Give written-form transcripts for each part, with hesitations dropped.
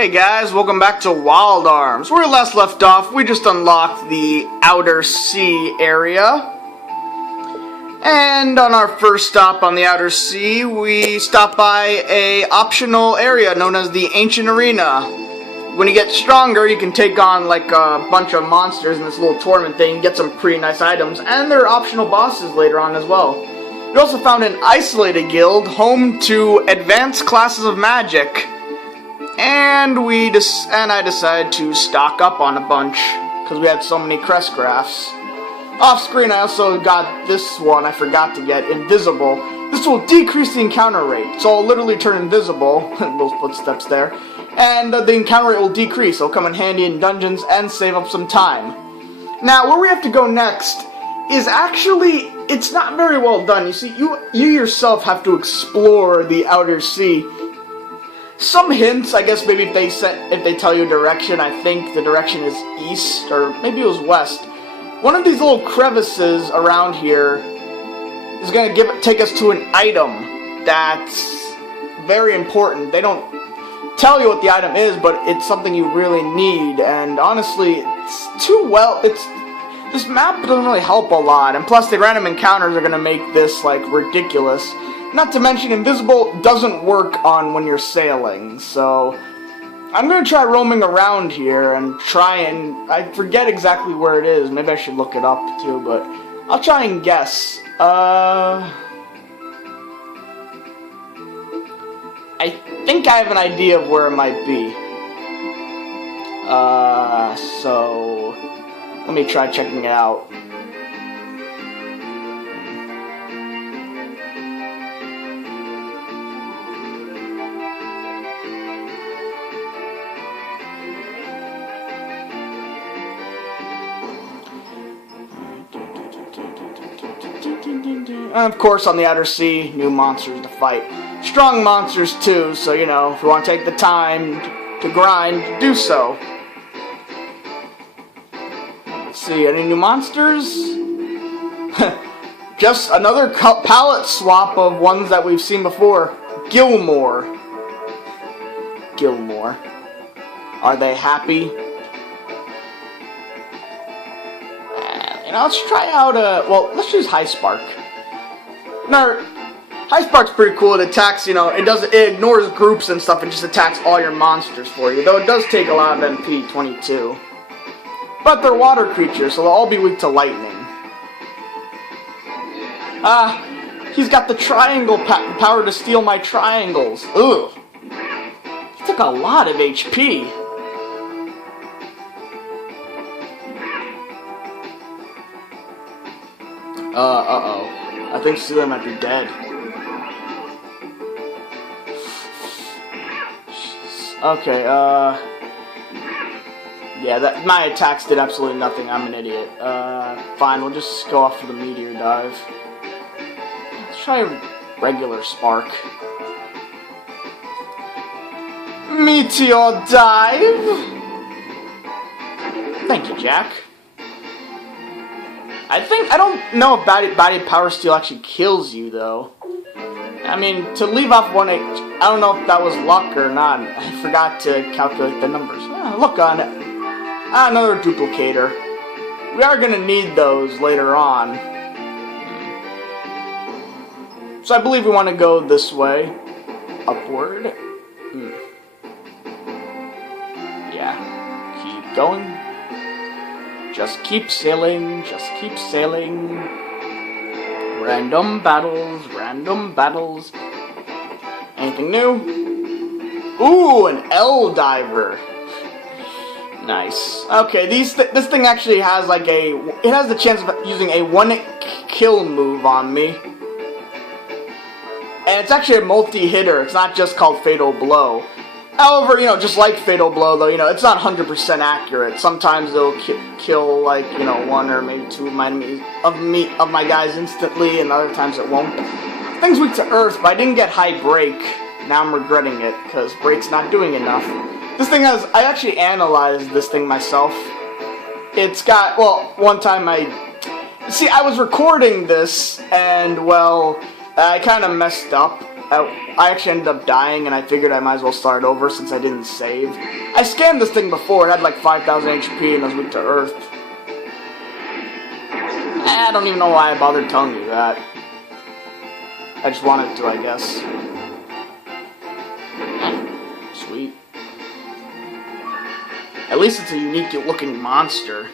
Hey guys, welcome back to Wild Arms. Where we last left off, we just unlocked the Outer Sea area. And on our first stop on the Outer Sea, we stopped by a optional area known as the Ancient Arena. When you get stronger, you can take on like a bunch of monsters in this little tournament thing and get some pretty nice items. And there are optional bosses later on as well. We also found an isolated guild, home to advanced classes of magic. And I decided to stock up on a bunch, because we had so many crest graphs. Off screen I also got this one I forgot to get, Invisible. This will decrease the encounter rate, so I'll literally turn invisible, those footsteps there, and the encounter rate will decrease. It'll come in handy in dungeons and save up some time. Now, where we have to go next is actually, it's not very well done. You see, you yourself have to explore the Outer Sea. Some hints, I guess maybe if they tell you direction, I think the direction is east, or maybe it was west. One of these little crevices around here is going to take us to an item that's very important. They don't tell you what the item is, but it's something you really need, and honestly, this map doesn't really help a lot, and plus the random encounters are going to make this, like, ridiculous. Not to mention, invisible doesn't work on when you're sailing, so I'm going to try roaming around here and I forget exactly where it is. Maybe I should look it up too, but I'll try and guess. I think I have an idea of where it might be. So let me try checking it out. And of course, on the Outer Sea, new monsters to fight. Strong monsters too, so you know, if you want to take the time to grind, do so. Let's see, any new monsters? Just another palette swap of ones that we've seen before. Gilmore. Are they happy? Let's try out let's use High Spark. Now, High Spark's pretty cool. It attacks, it ignores groups and stuff and just attacks all your monsters for you. Though it does take a lot of MP, 22. But they're water creatures, so they'll all be weak to lightning. He's got the triangle power to steal my triangles. Ugh. He took a lot of HP. Uh-oh. I think Celia might be dead. Okay, yeah, my attacks did absolutely nothing. I'm an idiot. Fine, we'll just go off for the meteor dive. Let's try a regular spark. Meteor dive! Thank you, Jack. I don't know if body power steal actually kills you, though. I mean, to leave off one, I don't know if that was luck or not. I forgot to calculate the numbers. Look on it. Another duplicator. We are going to need those later on. So I believe we want to go this way. Upward. Yeah. Keep going. Just keep sailing, Random battles. Anything new? Ooh, an L diver. Nice. Okay, this thing actually has it has the chance of using a one-kill move on me. And it's actually a multi-hitter. It's not just called Fatal Blow. However, just like Fatal Blow, though, it's not 100% accurate. Sometimes it'll kill, one or maybe two of my guys instantly, and other times it won't. Thing's weak to Earth, but I didn't get High Break. Now I'm regretting it, because Break's not doing enough. This thing I actually analyzed this thing myself. It's got, one time I was recording this, and, I kind of messed up. I actually ended up dying, and I figured I might as well start over since I didn't save. I scanned this thing before, it had like 5,000 HP and was weak to Earth. I don't even know why I bothered telling you that. I just wanted to, I guess. Sweet. At least it's a unique looking monster.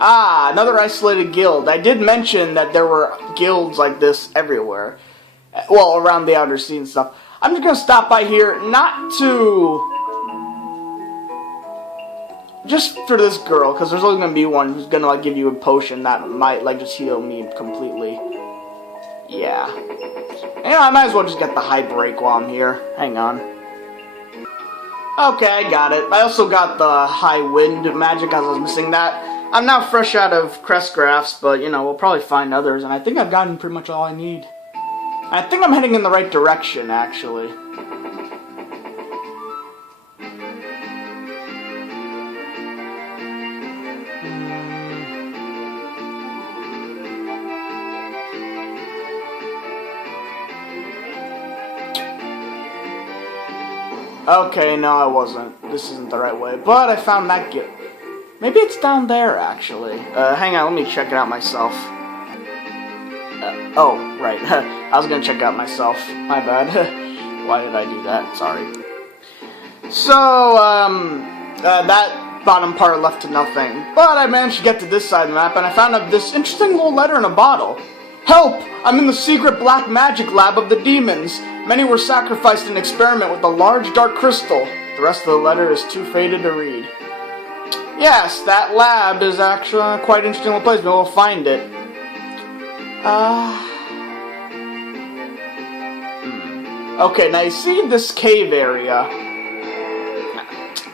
Ah, another isolated guild. I did mention that there were guilds like this everywhere. Well, around the outer sea and stuff. I'm just gonna stop by here, not to... just for this girl, because there's only gonna be one who's gonna like give you a potion that might like just heal me completely. Yeah. You know, I might as well just get the high break while I'm here. Hang on. Okay, I got it. I also got the high wind magic, because I was missing that. I'm now fresh out of crest graphs, but, you know, we'll probably find others, and I think I've gotten pretty much all I need. I think I'm heading in the right direction, actually. Okay, no, I wasn't. This isn't the right way, but I found that gift. Maybe it's down there, actually. Hang on, let me check it out myself. Oh, right. I was gonna check it out myself. My bad. Why did I do that? Sorry. So, that bottom part left to nothing. But I managed to get to this side of the map, and I found out this interesting little letter in a bottle. Help! I'm in the secret black magic lab of the demons. Many were sacrificed in an experiment with a large dark crystal. The rest of the letter is too faded to read. Yes, that lab is actually a quite interesting little place. Maybe we'll find it. Okay, now you see this cave area.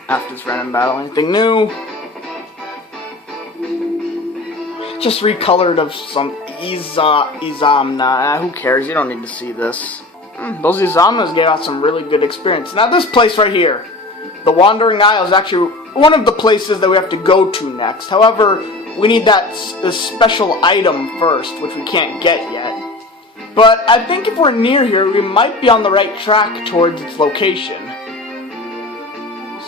After this random battle, anything new? Just recolored of some Izamna. Who cares? You don't need to see this. Those Izamnas gave out some really good experience. Now this place right here, the Wandering Isle, is actually one of the places that we have to go to next. However, we need this special item first, which we can't get yet. But I think if we're near here, we might be on the right track towards its location.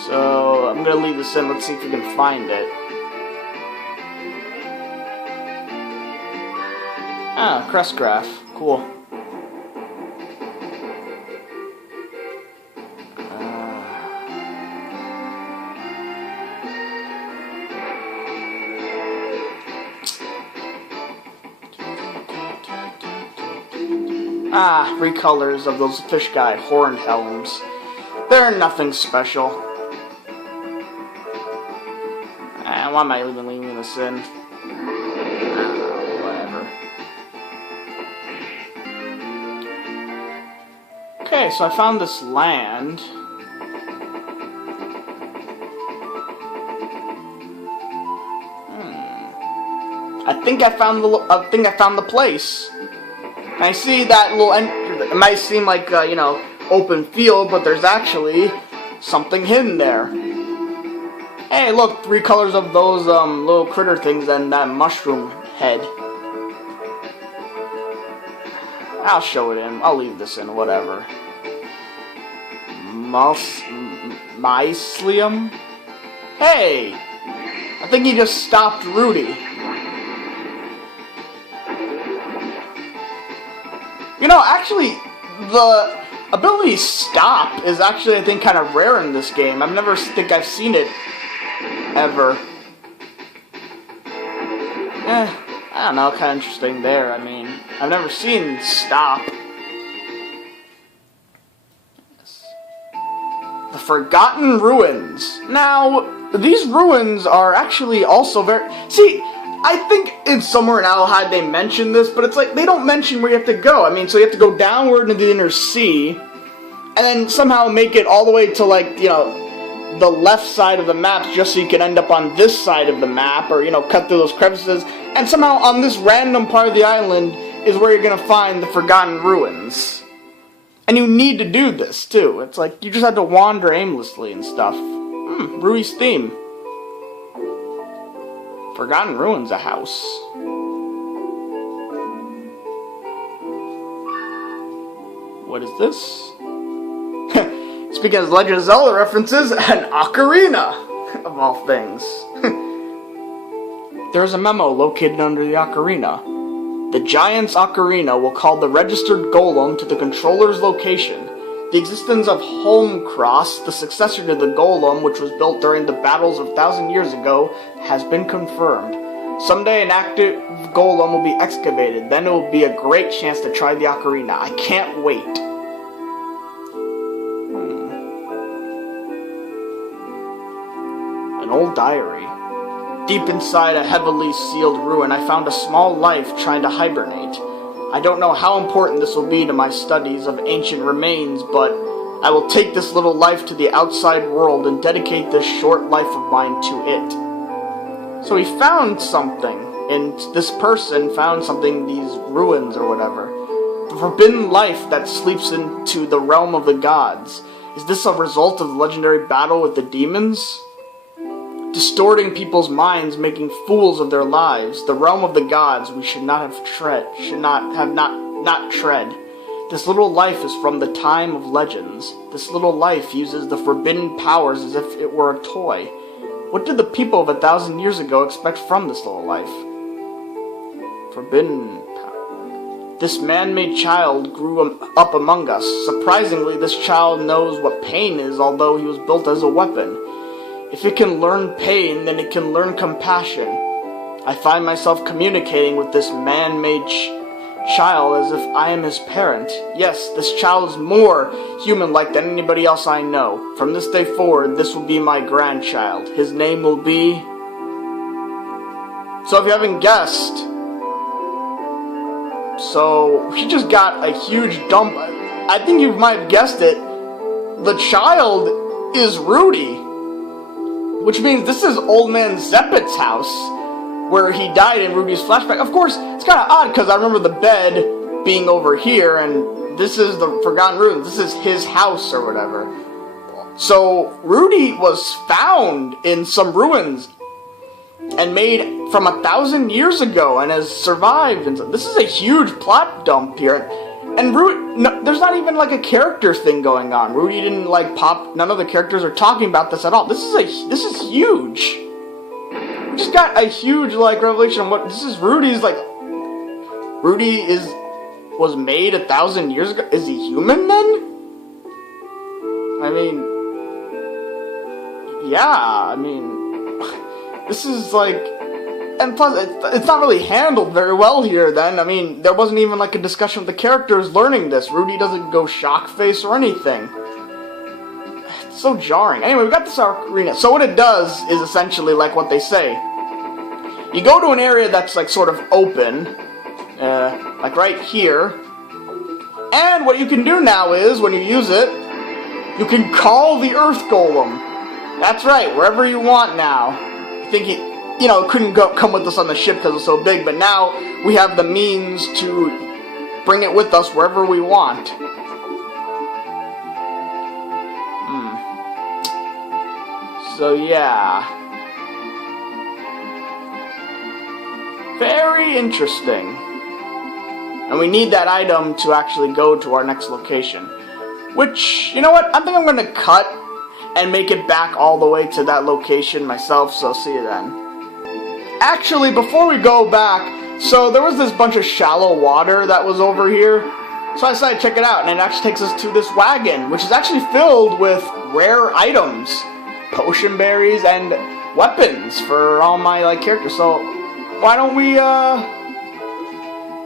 So I'm gonna leave this in. Let's see if we can find it. Ah, crest graph. Cool. Ah, recolors of those fish guy horn helms. They're nothing special. Why am I even leaving this in? Whatever. Okay, so I found this land. I think I found the place. And I see that little it might seem like, you know, open field, but there's actually something hidden there. Hey, look, 3 colors of those, little critter things and that mushroom head. I'll show it in. I'll leave this in, whatever. Mycelium? Hey! I think he just stopped Rudy. You know, actually, the ability stop is actually, I think, kind of rare in this game. I've never think I've seen it ever. I don't know, kind of interesting there. I mean, I've never seen stop. The Forgotten Ruins. Now, these ruins are actually also very... See, I think it's somewhere in Alhide they mention this, but it's like, they don't mention where you have to go. I mean, so you have to go downward into the inner sea, and then somehow make it all the way to, like, you know, the left side of the map, just so you can end up on this side of the map, or, you know, cut through those crevices, and somehow on this random part of the island is where you're gonna find the Forgotten Ruins. And you need to do this, too. It's like, you just had to wander aimlessly and stuff. Rudy's theme. Forgotten Ruins, a house. What is this? Speaking of Legend of Zelda references, an Ocarina, of all things. There is a memo located under the Ocarina. The Giant's Ocarina will call the registered golem to the controller's location. The existence of Holmcross, the successor to the golem, which was built during the battles of 1,000 years ago, has been confirmed. Someday an active golem will be excavated. Then it will be a great chance to try the Ocarina. I can't wait. An old diary. Deep inside a heavily sealed ruin, I found a small life trying to hibernate. I don't know how important this will be to my studies of ancient remains, but I will take this little life to the outside world and dedicate this short life of mine to it. So he found something, and this person found something in these ruins or whatever. The forbidden life that sleeps into the realm of the gods. Is this a result of the legendary battle with the demons? Distorting people's minds, making fools of their lives. The realm of the gods we should not tread. This little life is from the time of legends. This little life uses the forbidden powers as if it were a toy. What did the people of 1,000 years ago expect from this little life? Forbidden power. This man-made child grew up among us. Surprisingly, this child knows what pain is, although he was built as a weapon. If it can learn pain, then it can learn compassion. I find myself communicating with this man-made child as if I am his parent. Yes, this child is more human-like than anybody else I know. From this day forward, this will be my grandchild. His name will be... So if you haven't guessed, so he just got a huge dump. I think you might have guessed it. The child is Rudy. Which means this is Old Man Zepet's house, where he died in Rudy's flashback. Of course, it's kind of odd, because I remember the bed being over here, and this is the Forgotten Ruins. This is his house, or whatever. So, Rudy was found in some ruins, and made from 1,000 years ago, and has survived. And so, this is a huge plot dump here. And Rudy, no, there's not even like a character thing going on. Rudy didn't like pop. None of the characters are talking about this at all. This is huge. We just got a huge like revelation of what this is. Rudy's like. Rudy was made 1,000 years ago. Is he human then? I mean, yeah. I mean, this is like. And plus, it's not really handled very well here, then. I mean, there wasn't even, like, a discussion of the characters learning this. Rudy doesn't go shock-face or anything. It's so jarring. Anyway, we got this Ocarina. So what it does is essentially like what they say. You go to an area that's, like, sort of open. Like right here. And what you can do now is, when you use it, you can call the Earth Golem. That's right, wherever you want now. I think it couldn't come with us on the ship because it's so big, but now we have the means to bring it with us wherever we want. So yeah. Very interesting. And we need that item to actually go to our next location. Which, you know what? I think I'm going to cut and make it back all the way to that location myself, so see you then. Actually, before we go back, so there was this bunch of shallow water that was over here. So I decided to check it out, and it actually takes us to this wagon, which is actually filled with rare items. Potion berries and weapons for all my characters. So why don't we the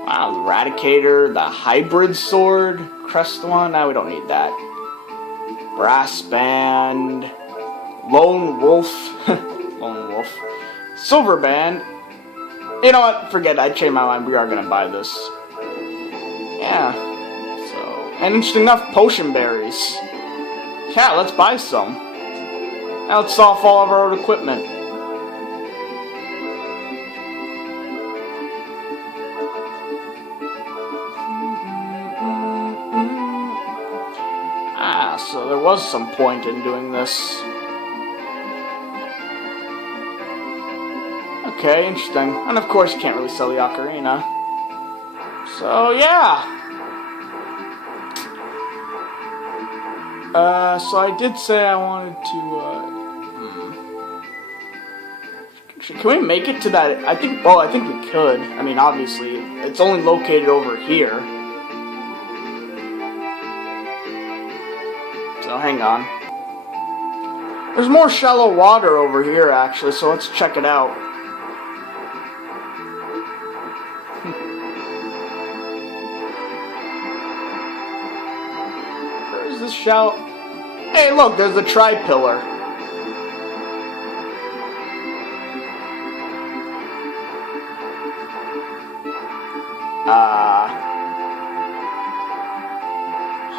Eradicator, the hybrid sword, crest one, no, we don't need that. Brass band, lone wolf, lone wolf, silver band. You know what, forget it, I changed my mind, we are gonna buy this. Yeah, so, and interesting enough, potion berries. Yeah, let's buy some. Now let's off all of our equipment. was some point in doing this. Okay, interesting. And of course you can't really sell the Ocarina. So yeah. So I did say I wanted to, can we make it to that? I think we could. I mean, obviously, it's only located over here. So hang on. There's more shallow water over here, actually, so let's check it out. Where's this shallow? Hey, look, there's a tri-pillar.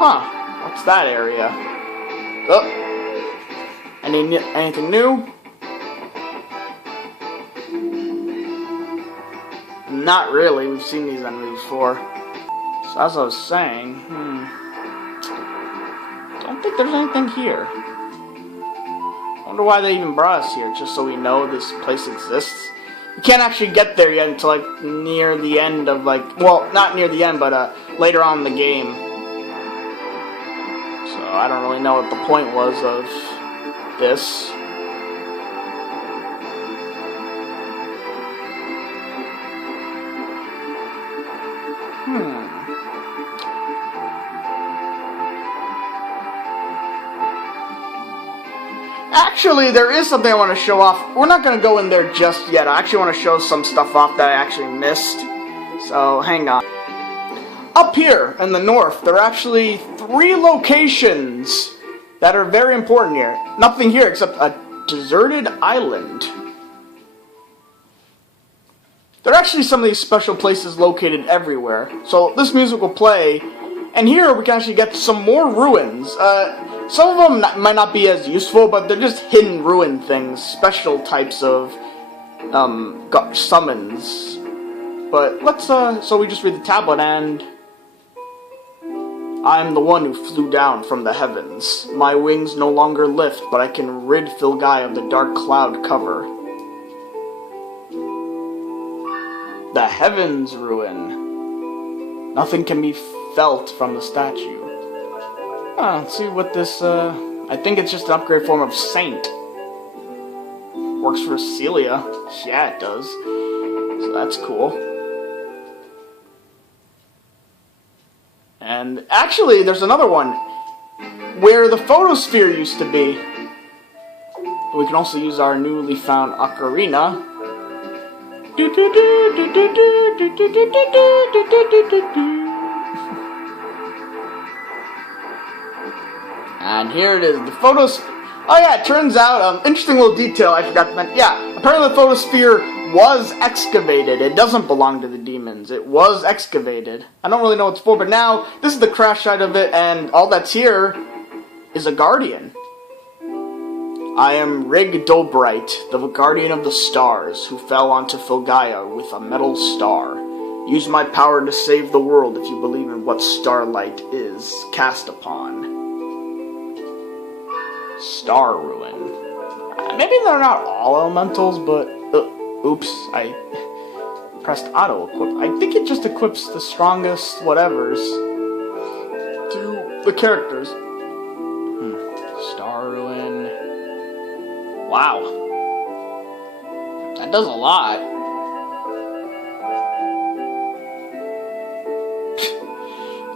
Huh. What's that area? Oh. Anything new? Not really. We've seen these enemies before. So as I was saying, don't think there's anything here. I wonder why they even brought us here, just so we know this place exists. We can't actually get there yet until like near the end of well, not near the end, but later on in the game. So I don't really know what the point was of this. Actually, there is something I want to show off. We're not going to go in there just yet. I actually want to show some stuff off that I actually missed. So, hang on. Up here in the north, there are actually 3 locations that are very important here. Nothing here except a deserted island. There are actually some of these special places located everywhere. So, this music will play, and here we can actually get some more ruins. Some of them might not be as useful, but they're just hidden ruin things, special types of summons. But let's so we just read the tablet, and I'm the one who flew down from the heavens. My wings no longer lift, but I can rid Filgaia of the dark cloud cover. The heavens ruin. Nothing can be felt from the statue. Let's see what this, I think it's just an upgrade form of Saint. Works for Celia. Yeah, it does. So that's cool. And actually, there's another one where the Photosphere used to be. We can also use our newly found Ocarina. And here it is, the Photosphere. Oh yeah, it turns out, interesting little detail I forgot to mention. Yeah, apparently the Photosphere was excavated. It doesn't belong to the demons. It was excavated. I don't really know what it's for, but now, this is the crash site of it, and all that's here is a guardian. I am Rig Dolbright, the guardian of the stars, who fell onto Filgaia with a metal star. Use my power to save the world if you believe in what starlight is cast upon. Star Ruin. Maybe they're not all elementals, but... oops, I pressed auto-equip. I think it just equips the strongest whatevers to the characters. Star Ruin. Wow. That does a lot.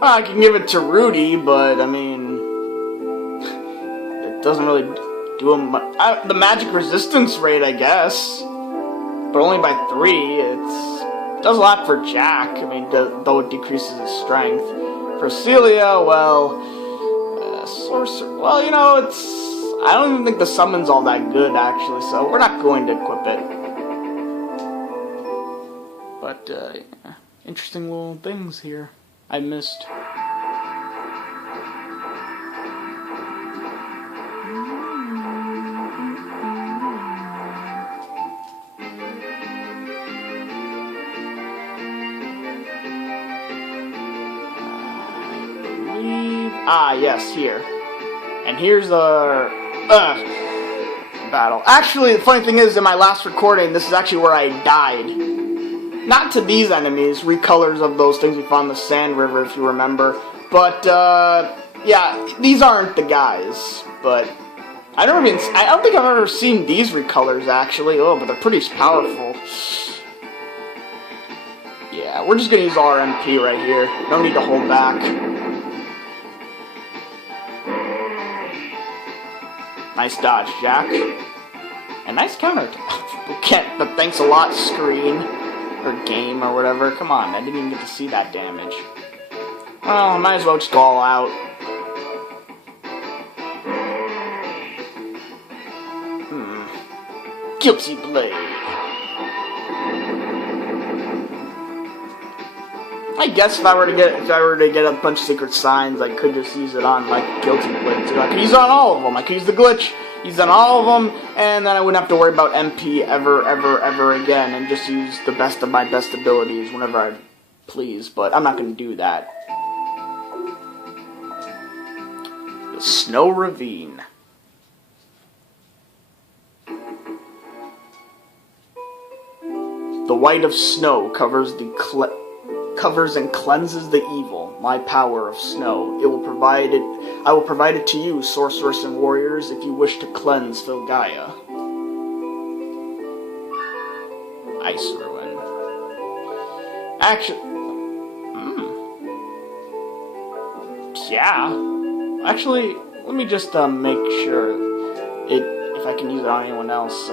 I can give it to Rudy, but, I mean... doesn't really do him much. The magic resistance rate, I guess, but only by 3. It does a lot for Jack. I mean, though it decreases his strength. For Celia, well, sorcerer. Well, you know, it's. I don't even think the summon's all that good, actually. So we're not going to equip it. But yeah, interesting little things here I missed. Ah, yes, here. And here's our battle. Actually, the funny thing is, in my last recording, this is actually where I died. Not to these enemies, recolors of those things we found in the Sand River, if you remember. But, yeah, these aren't the guys. But I don't think I've ever seen these recolors, actually. Oh, but they're pretty powerful. Yeah, we're just gonna use all our MP right here. No need to hold back. Nice dodge, Jack. And nice counter. Can't, but thanks a lot, screen. Or game, or whatever. Come on, I didn't even get to see that damage. Well, I might as well just go all out. Guilty Blade. I guess if I were to get a bunch of secret signs, I could just use it on like Guilty Blade too. I could use it on all of them. I could use the glitch, use it on all of them, and then I wouldn't have to worry about MP ever again, and just use the best of my best abilities whenever I please. But I'm not going to do that. The Snow Ravine. The white of snow covers and cleanses the evil. My power of snow. I will provide it to you, sorcerers and warriors, if you wish to cleanse Filgaia. Ice ruin. Yeah. Actually, let me just make sure if I can use it on anyone else.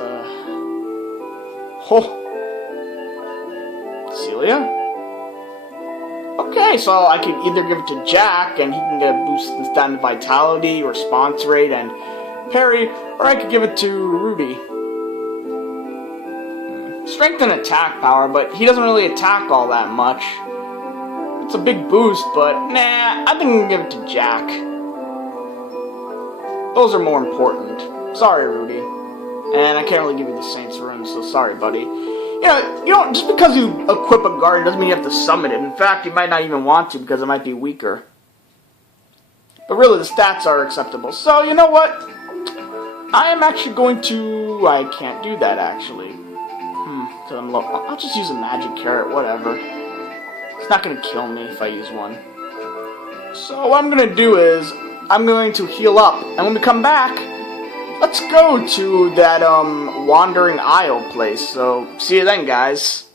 Celia? Okay, so I can either give it to Jack, and he can get a boost in stat and vitality, or response rate, and parry, or I could give it to Rudy. Strength and attack power, but he doesn't really attack all that much. It's a big boost, but nah, I think I'm gonna give it to Jack. Those are more important. Sorry, Rudy. And I can't really give you the Saint's Rune, so sorry, buddy. You know, just because you equip a guard doesn't mean you have to summon it. In fact, you might not even want to because it might be weaker. But really, the stats are acceptable. So, you know what? I am actually going to... I can't do that, actually. Because I'm low. I'll just use a magic carrot, whatever. It's not going to kill me if I use one. So, what I'm going to do is, I'm going to heal up. And when we come back, let's go to that, Wandering Isle place. So, see you then, guys.